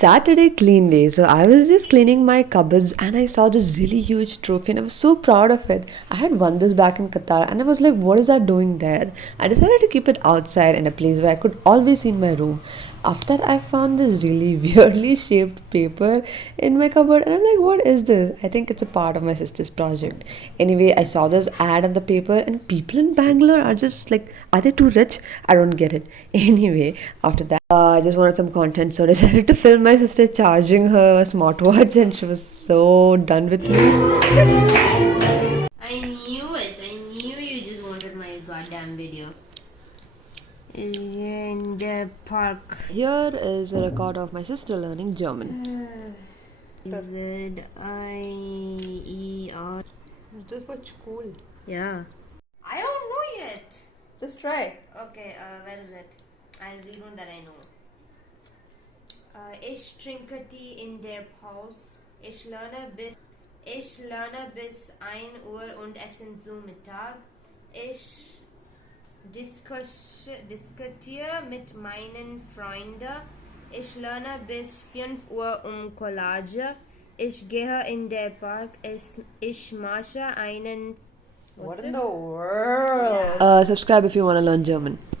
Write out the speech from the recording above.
Saturday clean day. So I was just cleaning my cupboards and I saw this really huge trophy and I was so proud of it. I had won this back in Qatar and I was like, what is that doing there? I decided to keep it outside in a place where I could always see in my room. After that, I found this really weirdly shaped paper in my cupboard and I'm like, what is this? I think it's a part of my sister's project. Anyway, I saw this ad on the paper and people in Bangalore are just like, are they too rich? I don't get it. Anyway, after that, I just wanted some content, so I decided to film my sister charging her smartwatch, and she was so done with me. I knew it. I knew you just wanted my goddamn video. In the park. Here is a record of my sister learning German. Z-I-E-R. Just for school. Yeah. I don't know yet. Just try. Okay, where is it? I'll read one that I know. Ich trinke Tee in der Pause. Ich lerne bis 1 Uhr und essen zu Mittag. Ich diskutiere mit meinen Freunden. Ich lerne bis 5 Uhr Collage. Ich gehe in den Park. Ich mache einen... What in the world? Subscribe if you want to learn German.